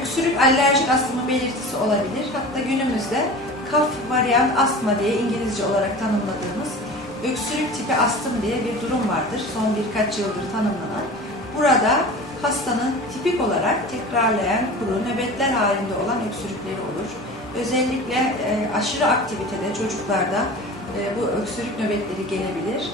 Öksürük alerjik astımı belirtisi olabilir. Hatta günümüzde kaf varyant astma diye İngilizce olarak tanımladığımız öksürük tipi astım diye bir durum vardır. Son birkaç yıldır tanımlanan. Burada hastanın tipik olarak tekrarlayan kuru nöbetler halinde olan öksürükleri olur. Özellikle aşırı aktivitede çocuklarda bu öksürük nöbetleri gelebilir.